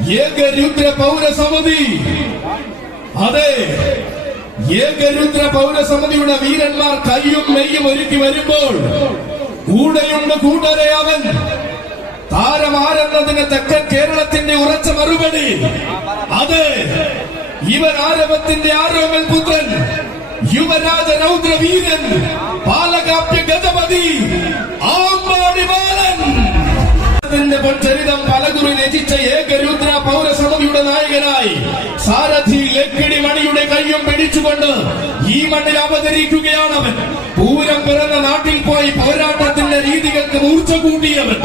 ഏകരുദ്ര പൗരസമിതി. അതെ, ഏകരുദ്ര പൗരസമിതിയുടെ വീരന്മാർ കയ്യും നെയ്യും ഒരുക്കി വരുമ്പോൾ കൂടെയുണ്ട് കൂട്ടരെ അവൻ. താരമാരെന്നതിന് തെക്കൻ കേരളത്തിന്റെ ഉറച്ച മറുപടി. അതെ, ഇവൻ ആരവത്തിന്റെ ആരോമൽ പുത്രൻ, യുവരാജ രൗദ്ര വീരൻ, പാലകാപ്യ ഗജപതി, ആമ്പാടി ബാലൻ. പൊൻചരിതം പലകുറി രചിച്ച ഏകരുദ്ര പൗരസമിതിയുടെ നായകനായി സാരഥി ലക്കിടി മണിയുടെ കയ്യും പിടിച്ചുകൊണ്ട് ഈ മണ്ണിൽ അവതരിക്കുകയാണവൻ. പൂരം പിറന്ന നാട്ടിൽ പോയി പോരാട്ടത്തിന്റെ രീതികൾക്ക് മൂർച്ച കൂട്ടിയവൻ.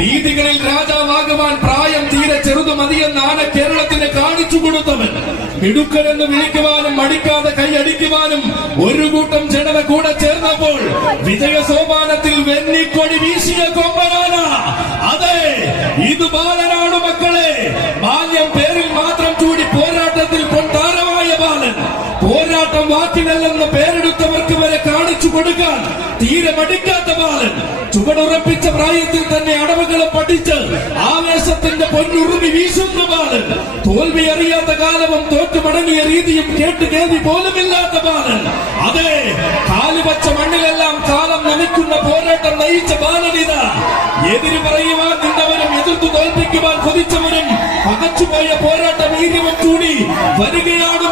രീതികളിൽ രാജാവാകുവാൻ പ്രായം തീരെ ചെറുതു മതിയെന്ന് ആന കേരളത്തിന് കാണിച്ചു കൊടുത്തവൻ. മിടുക്കനെന്ന് വിളിക്കുവാനും മടിക്കാതെ കൈയടിക്കുവാനും ഒരു കൂട്ടം ജനത കൂടെ ചേർന്നപ്പോൾ വിജയ സോപാനത്തിൽ വെന്നിക്കൊടി വീശിയ കൊമ്പനാന. അതെ, ഇത് ബാലനാണ് മക്കളെ. ബാല്യം പേരിൽ മാത്രം ചൂടി പോരാട്ടത്തിൽ പൊൻതാരമായ ബാലൻ. പോരാട്ടം വാക്കിനല്ലെന്ന് പേരെടുത്തവർക്ക് വരെ കാണിച്ചു കൊടുക്കാൻ തീരെ മടിക്കാത്ത ബാലൻ. ചുവടുറപ്പിച്ച പ്രായത്തിൽ തന്നെ അടവുകളും പഠിച്ച് ആവേശത്തിന്റെ പൊന്നുറുമി വീശുന്ന ബാലൻ. തോൽവി അറിയാത്ത കാലവും തോറ്റു മടങ്ങിയ രീതിയും കേട്ട് കേൾവി പോലുമില്ലാത്ത ബാലൻ. അതെ, കാലുവച്ച മണ്ണിലെല്ലാം കാലം നമിക്കുന്ന പോരാട്ടം നയിച്ച ബാലനിത. എതിര് പറയുവാൻ നിന്നവരും എതിർത്തു തോൽപ്പിക്കുവാൻ കൊതിച്ചവരും പകച്ചുപോയ പോരാട്ട വീര്യവും കൂടി വരികയാണ്.